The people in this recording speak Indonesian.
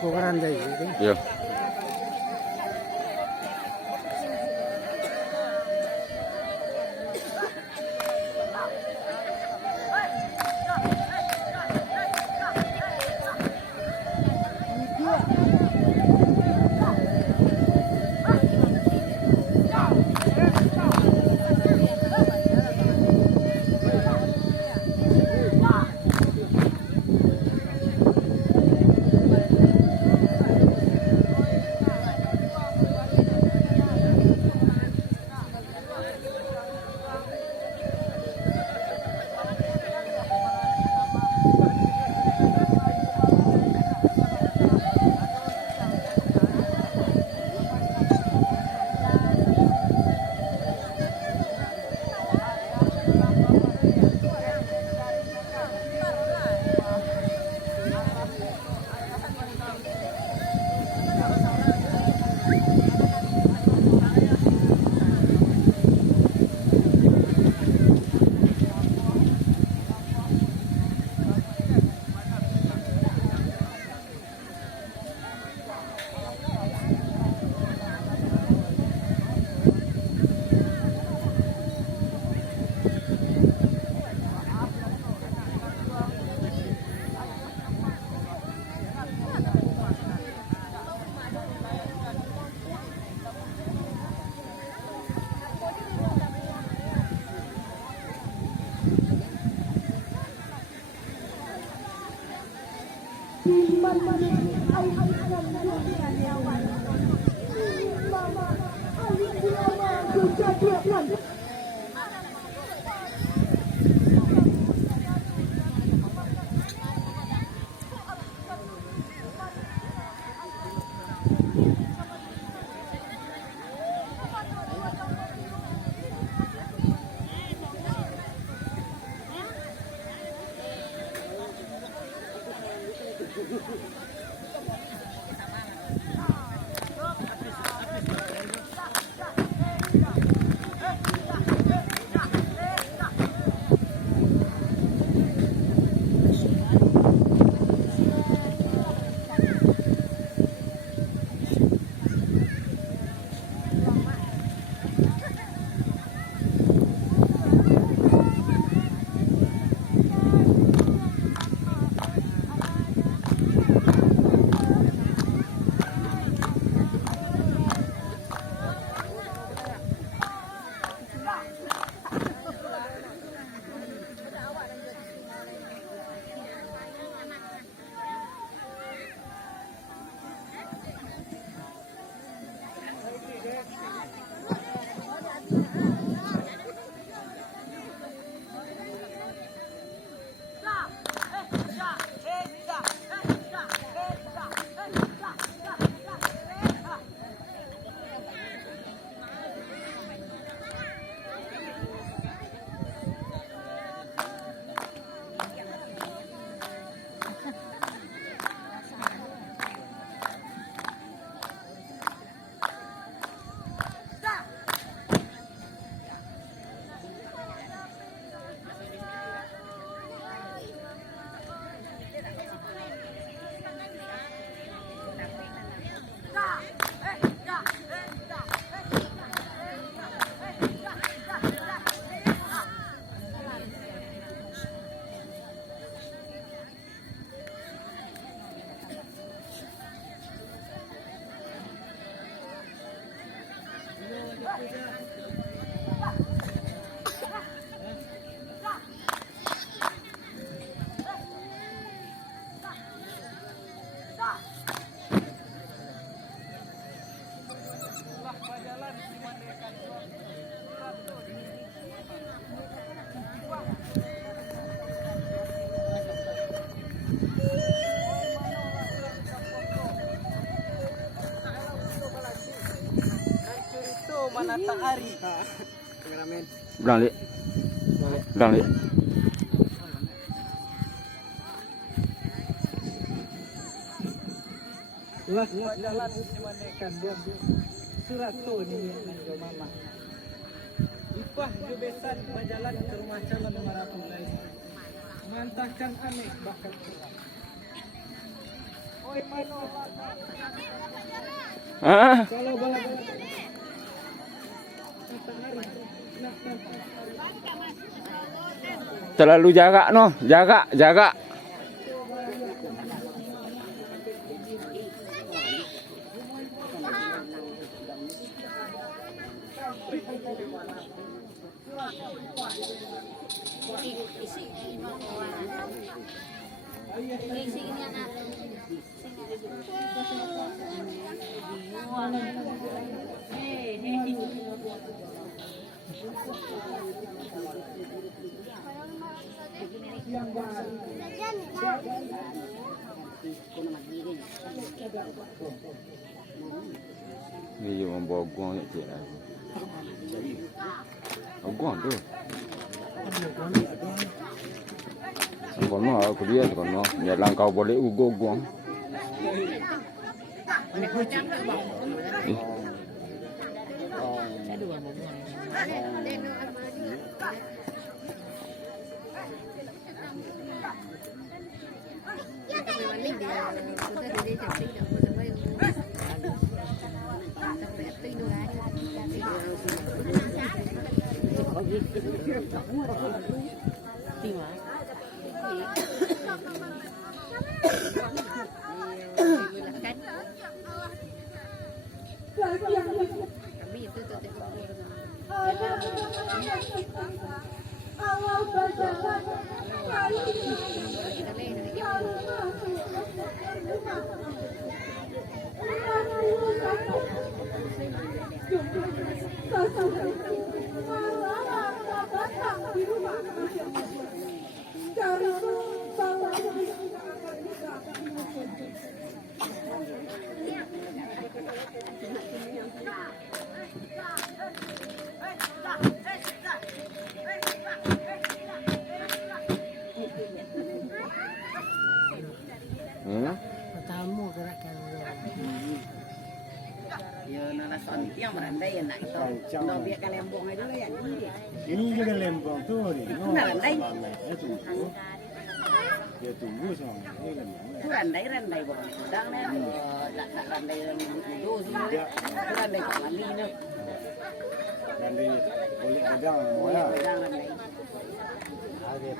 Kobaran dai. Iya. Matahari. Kameramen. Bilang, Lik. Bilang, Lik. Lah jalan si manekan dia surat tuh ni nanti mama. Ipah bebesan berjalan ke rumah calon maratulai. Mantahkan aneh bakat kurang. Oi mano. Ah, Kalau bala terlalu jaga no, jaga. Ni yo membawa guang je lah. Guang tu. Kono aku dia kono, ya langkau boleh ugo guang. Tamu gerakan. Ya nana sontiang merandai enak itu. Ndo biar kalembong aja lah ya. Ini juga lembong tuh nih. Merandai. Itu. Dia tunggu sama. Itu randai bukan udang nih. Tak randai itu sih. Itu randai kali nih. Nanti boleh udang mau ya. Udang randai. Ada